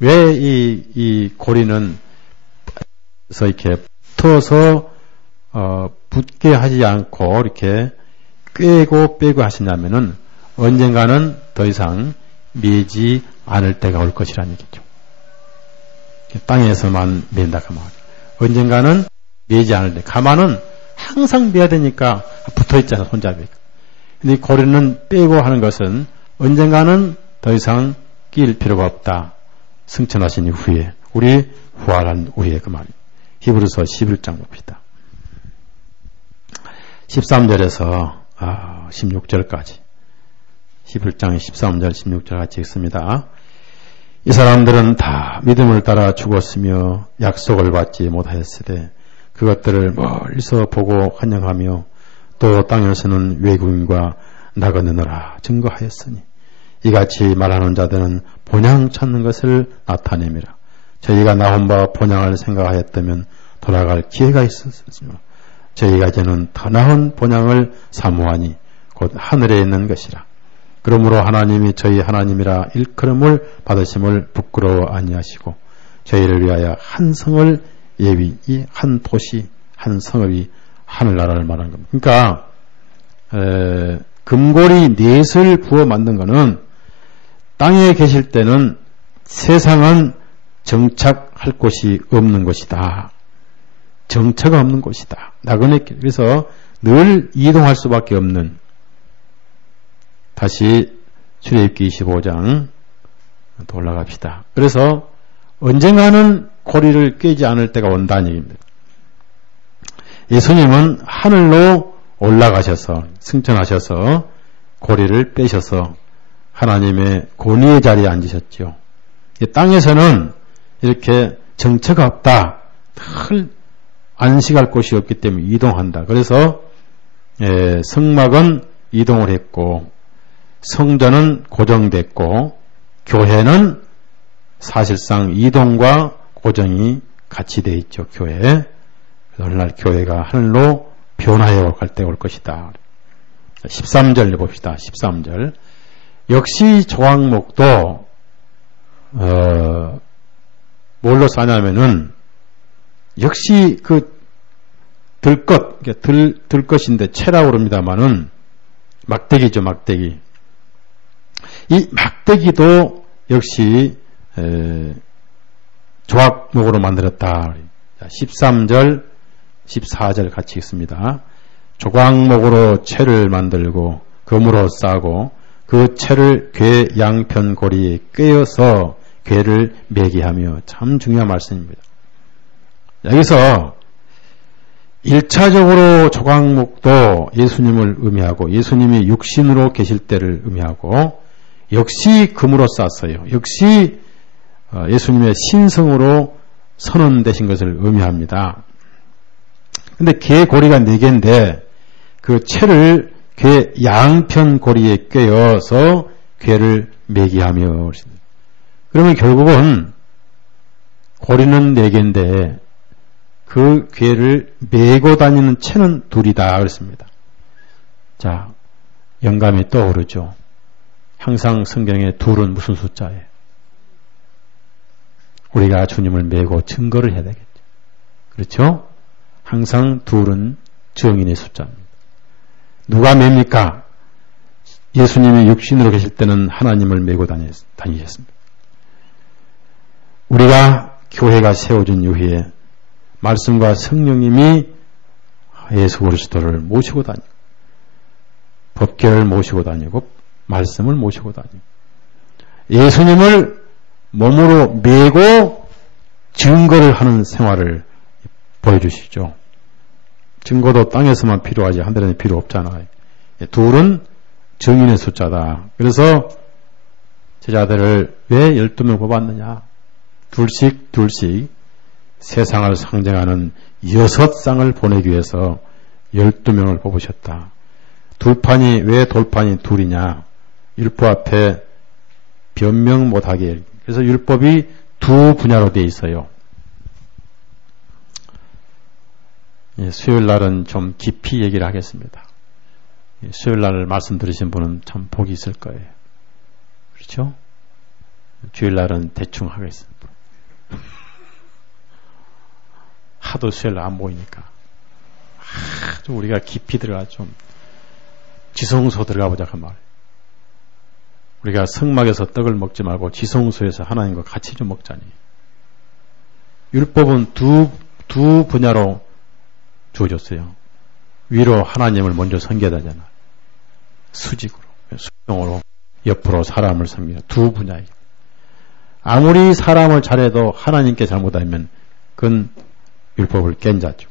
왜 이 고리는 그래서 이렇게 붙어서 붙게 하지 않고 이렇게 꿰고 빼고 하시냐면은 언젠가는 더 이상 매지 않을 때가 올 것이라는 얘기죠. 땅에서만 맨다 가만. 언젠가는 매지 않을 때. 가마는 항상 매야 되니까 붙어 있잖아, 손잡이가. 근데 이 고리는 빼고 하는 것은 언젠가는 더 이상 낄 필요가 없다. 승천하신 이후에, 우리 부활한 후에 그 말이에요. 히브리서 11장 봅시다. 13절에서 16절까지. 11장 13절 16절 같이 읽습니다. 이 사람들은 다 믿음을 따라 죽었으며 약속을 받지 못하였으되 그것들을 멀리서 보고 환영하며 또 땅에서는 외국인과 나그네노라 증거하였으니 이같이 말하는 자들은 본향 찾는 것을 나타내미라. 저희가 나온 바 본향을 생각하였다면 돌아갈 기회가 있었으며 저희가 이제는 더 나은 본향을 사모하니 곧 하늘에 있는 것이라. 그러므로 하나님이 저희 하나님이라 일컬음을 받으심을 부끄러워 아니하시고 저희를 위하여 한 성을 예비, 이 한 도시, 한 성읍이 하늘나라를 말하는 겁니다. 그러니까 금고리 넷을 부어 만든 것은 땅에 계실 때는 세상은 정착할 곳이 없는 것이다. 정처가 없는 곳이다. 나그네 길. 그래서 늘 이동할 수밖에 없는. 다시 출애굽기 25장 또 올라갑시다. 그래서 언젠가는 고리를 꿰지 않을 때가 온다는 얘기입니다. 예수님은 하늘로 올라가셔서 승천하셔서 고리를 빼셔서 하나님의 권위의 자리에 앉으셨죠. 땅에서는 이렇게 정처가 없다. 늘 안식할 곳이 없기 때문에 이동한다. 그래서 성막은 이동을 했고 성전은 고정됐고 교회는 사실상 이동과 고정이 같이 되어 있죠. 교회. 오늘날 교회가 하늘로 변화해 갈 때 올 것이다. 13절 봅시다. 13절. 역시 조각목도 뭘로 싸냐면은 역시 그 들것, 들것인데 채라고 그럽니다만은 막대기죠, 막대기. 이 막대기도 역시 조각목으로 만들었다. 13절, 14절 같이 읽습니다. 조각목으로 채를 만들고 금으로 싸고 그 채를 궤 양편 고리에 꿰어서 궤를 매게 하며. 참 중요한 말씀입니다. 여기서 1차적으로 조각목도 예수님을 의미하고 예수님이 육신으로 계실 때를 의미하고 역시 금으로 쌌어요. 역시 예수님의 신성으로 선언되신 것을 의미합니다. 근데 궤 고리가 4개인데 그 채를 궤 양편 고리에 꿰어서 궤를 매게 하며. 그러면 결국은 고리는 4개인데 그 궤를 메고 다니는 채는 둘이다 그랬습니다. 자, 영감이 떠오르죠. 항상 성경에 둘은 무슨 숫자예요? 우리가 주님을 메고 증거를 해야 되겠죠. 그렇죠? 항상 둘은 증인의 숫자입니다. 누가 맵니까? 예수님이 육신으로 계실 때는 하나님을 메고 다니셨습니다. 우리가 교회가 세워진 이후에 말씀과 성령님이 예수 그리스도를 모시고 다니고 법궤를 모시고 다니고 말씀을 모시고 다니고 예수님을 몸으로 메고 증거를 하는 생활을 보여주시죠. 증거도 땅에서만 필요하지 하늘에는 필요 없잖아요. 둘은 증인의 숫자다. 그래서 제자들을 왜 12명 뽑았느냐? 둘씩 세상을 상징하는 6쌍을 보내기 위해서 12명을 뽑으셨다. 왜 돌판이 둘이냐? 율법 앞에 변명 못하게. 그래서 율법이 두 분야로 되어 있어요. 수요일 날은 좀 깊이 얘기를 하겠습니다. 수요일 날 말씀 들으신 분은 참 복이 있을 거예요. 그렇죠? 주일날은 대충 하겠습니다. 하도 수요일 안 보이니까. 아주 우리가 깊이 들어가 좀 지성소 들어가 보자 그 말. 우리가 성막에서 떡을 먹지 말고 지성소에서 하나님과 같이 좀 먹자니. 율법은 두 분야로 주어졌어요. 위로 하나님을 먼저 섬겨야 되잖아. 수직으로, 수동으로, 옆으로 사람을 섬기는 두 분야예요. 아무리 사람을 잘해도 하나님께 잘못하면 그건 율법을 깬 자죠.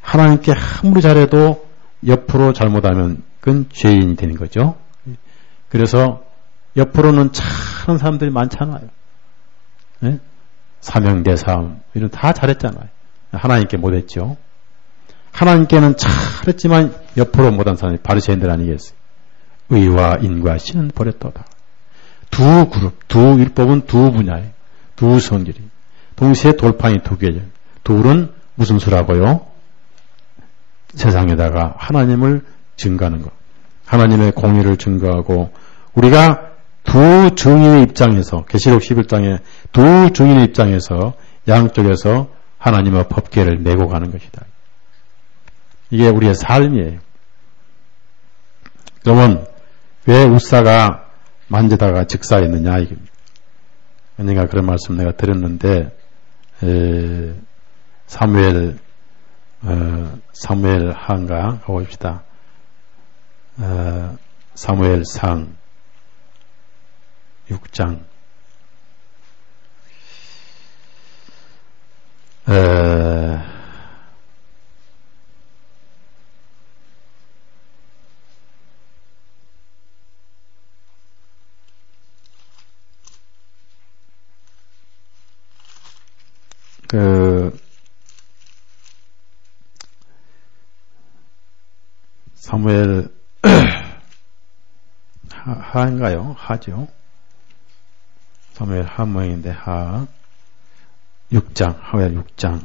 하나님께 아무리 잘해도 옆으로 잘못하면 그건 죄인이 되는 거죠. 그래서 옆으로는 착한 사람들이 많잖아요. 네? 사명대사음 이런 다 잘했잖아요. 하나님께 못했죠. 하나님께는 잘했지만 옆으로 못한 사람이 바리새인들 아니겠어요. 의와 인과 신은 버렸도다. 두 그룹, 두 율법은 두 분야에 두 성질이 동시에 돌판이 두 개죠. 둘은 무슨 수라고요? 세상에다가 하나님을 증거하는 것, 하나님의 공의를 증거하고 우리가 두 증인의 입장에서 계시록 11장에 두 증인의 입장에서 양쪽에서 하나님의 법궤를 메고 가는 것이다. 이게 우리의 삶이에요. 그러면 왜 우사가 만지다가 즉사했느냐 이겁니다. 언젠가 그런 말씀 내가 드렸는데 사무엘 한가 가봅시다. 사무엘상 6장 사무엘 하인가요? 하죠. 사무엘 하 모양인데 하 6장 하무엘 6장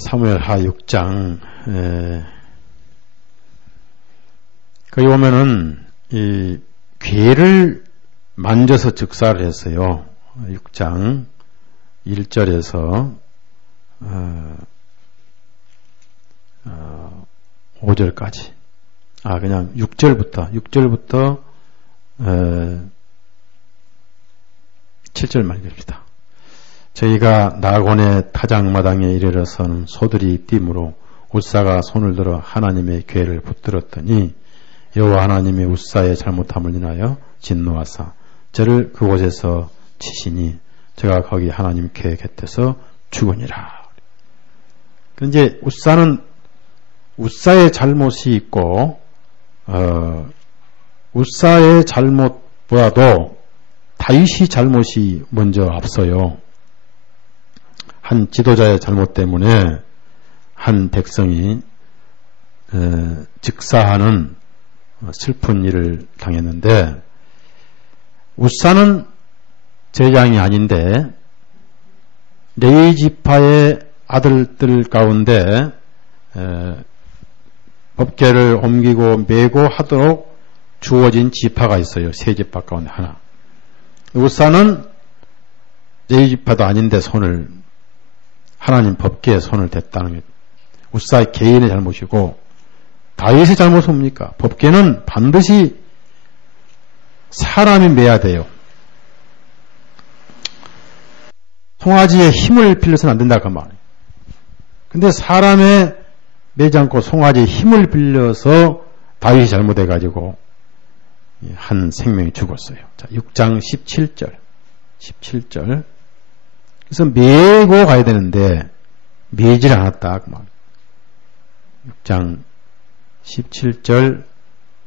사무엘 하 6장 거기 보면은 이 괴를 만져서 즉사를 했어요. 6장 1절에서 5절까지 그냥 6절부터 7절만 읽읍시다. 저희가 나곤의 타작마당에 이르러서는 소들이 뛰므로 우사가 손을 들어 하나님의 궤를 붙들었더니 여호와 하나님이 우사의 잘못함을 인하여 진노하사 저를 그곳에서 치시니 제가 거기 하나님 궤 곁에서 죽으니라. 이제 우사는 우사의 잘못이 있고 우사의 잘못보다도 다윗이 잘못이 먼저 앞서요. 한 지도자의 잘못 때문에 한 백성이 즉사하는 슬픈 일을 당했는데 우사는 제장이 아닌데 레위 지파의 아들들 가운데 법궤를 옮기고 메고 하도록 주어진 지파가 있어요. 세 지파 가운데 하나. 우사는 레위 지파도 아닌데 하나님 법궤에 손을 댔다는 게 우사의 개인의 잘못이고 다윗의 잘못은 뭡니까? 법궤는 반드시 사람이 매야 돼요. 송아지에 힘을 빌려서는 안 된다 그 말이에요. 근데 사람의 매지 않고 송아지에 힘을 빌려서 다윗이 잘못해가지고 한 생명이 죽었어요. 자, 6장 17절. 그래서 메고 가야 되는데 메질 않았다 그 말이에요. 6장 17절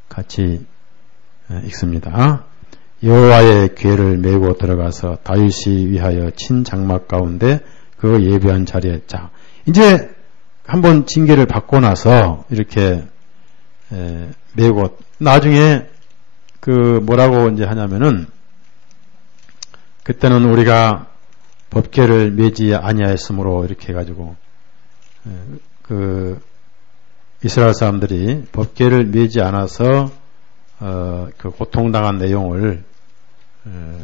같이 읽습니다. 여호와의 궤를 메고 들어가서 다윗이 위하여 친 장막 가운데 그 예배한 자리에 이제 한번 징계를 받고 나서 이렇게 메고 나중에 뭐라고 이제 하냐면은 그때는 우리가 법궤를 매지 아니하였으므로 이렇게 해가지고 이스라엘 사람들이 법궤를 매지 않아서 고통당한 내용을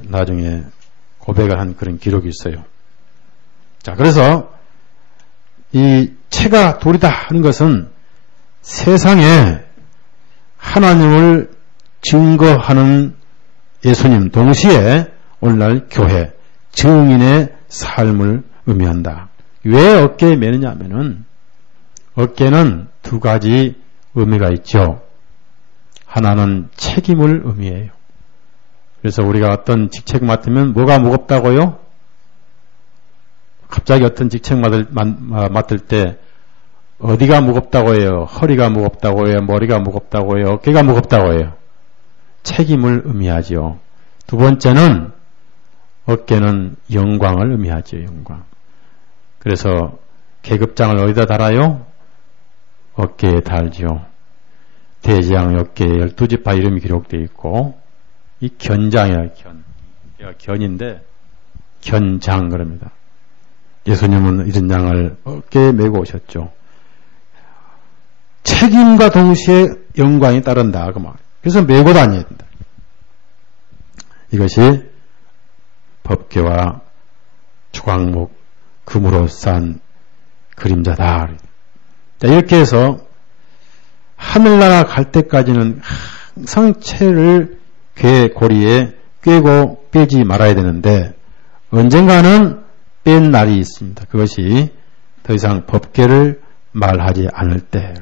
나중에 고백을 한 그런 기록이 있어요. 자, 그래서 이 채가 돌이다 하는 것은 세상에 하나님을 증거하는 예수님 동시에 오늘날 교회 증인의 삶을 의미한다. 왜 어깨에 매느냐 하면은 어깨는 두 가지 의미가 있죠. 하나는 책임을 의미해요. 그래서 우리가 어떤 직책 맡으면 뭐가 무겁다고요? 갑자기 어떤 직책 맡을 때 어디가 무겁다고 해요? 허리가 무겁다고 해요? 머리가 무겁다고 해요? 어깨가 무겁다고 해요? 책임을 의미하지요. 두 번째는 어깨는 영광을 의미하지요. 영광. 그래서 계급장을 어디다 달아요? 어깨에 달지요. 대지양 어깨에 12지파 이름이 기록되어 있고 이 견장이야. 견인데 견장 그럽니다. 예수님은 이런 양을 어깨에 메고 오셨죠. 책임과 동시에 영광이 따른다. 그 말. 그래서 메고 다녀야 된다. 이것이 법궤와 주광목 금으로 싼 그림자다. 자, 이렇게 해서 하늘나라 갈 때까지는 항상 채를 궤 고리에 꿰고 빼지 말아야 되는데 언젠가는 뺀 날이 있습니다. 그것이 더 이상 법궤를 말하지 않을 때.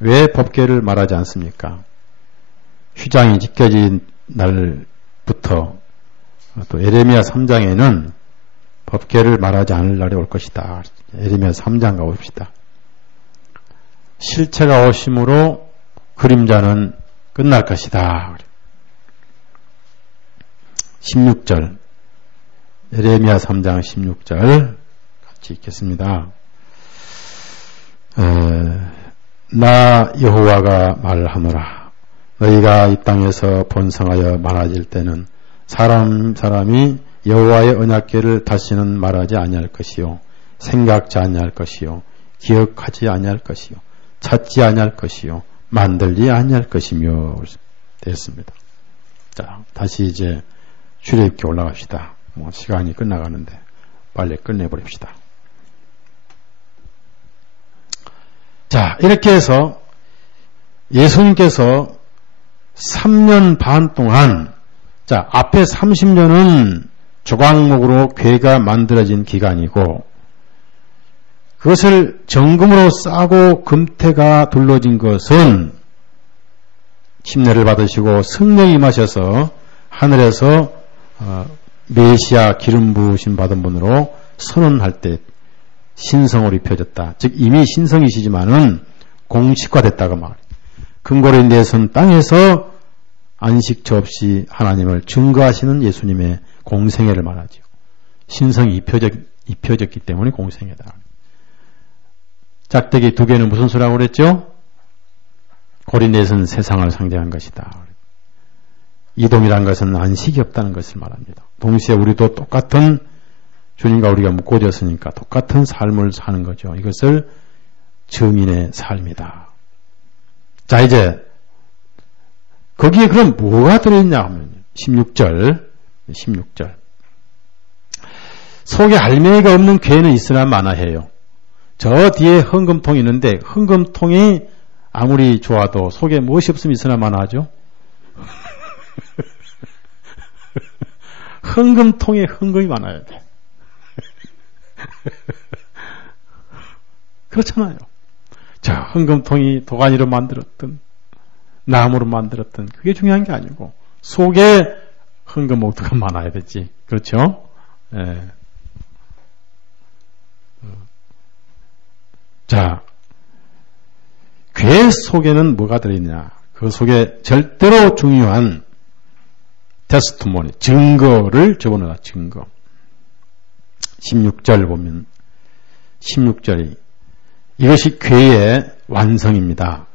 왜 법궤를 말하지 않습니까? 휘장이 찢겨진 날부터 또 에레미야 3장에는 법궤를 말하지 않을 날이 올 것이다. 에레미야 3장 가봅시다. 실체가 오심으로 그림자는 끝날 것이다. 16절 에레미야 3장 16절 같이 읽겠습니다. 나 여호와가 말하노라. 너희가 이 땅에서 번성하여 많아질 때는 사람이 여호와의 언약궤를 다시는 말하지 아니할 것이요 생각지 아니할 것이요 기억하지 아니할 것이요 찾지 아니할 것이요 만들지 아니할 것이며 됐습니다. 자, 다시 이제 출애굽기 올라갑시다. 시간이 끝나가는데 빨리 끝내버립시다. 자, 이렇게 해서 예수님께서 3년 반 동안 자, 앞에 30년은 조각목으로 궤가 만들어진 기간이고 그것을 정금으로 싸고 금태가 둘러진 것은 침례를 받으시고 성령이 임하셔서 하늘에서 메시아 기름 부으심 받은 분으로 선언할 때 신성으로 입혀졌다. 즉 이미 신성이시지만은 공식화됐다고 말합니다. 근거로 인해서는 땅에서 안식처 없이 하나님을 증거하시는 예수님의 공생애를 말하죠. 신성이 입혀졌기 때문에 공생애다. 짝대기 두 개는 무슨 소리라고 그랬죠? 고린넷은 세상을 상징한 것이다. 이동이란 것은 안식이 없다는 것을 말합니다. 동시에 우리도 똑같은 주님과 우리가 묶어졌으니까 똑같은 삶을 사는 거죠. 이것을 증인의 삶이다. 자, 이제 거기에 그럼 뭐가 들어있냐 하면 16절 속에 알맹이가 없는 궤는 있으나 마나해요. 저 뒤에 헌금통이 있는데 헌금통이 아무리 좋아도 속에 무엇이 없으면 있으나 마나하죠. 헌금통에 헌금이 많아야 돼. 그렇잖아요. 자, 헌금통이 도가니로 만들었던 나무로 만들었던 그게 중요한 게 아니고 속에 헌금 목표가 많아야 되지. 그렇죠? 예. 자, 궤 속에는 뭐가 들어있냐? 그 속에 절대로 중요한 테스트모니, 증거를 적어놓아. 증거. 16절 보면 16절이 이것이 괴의 완성입니다.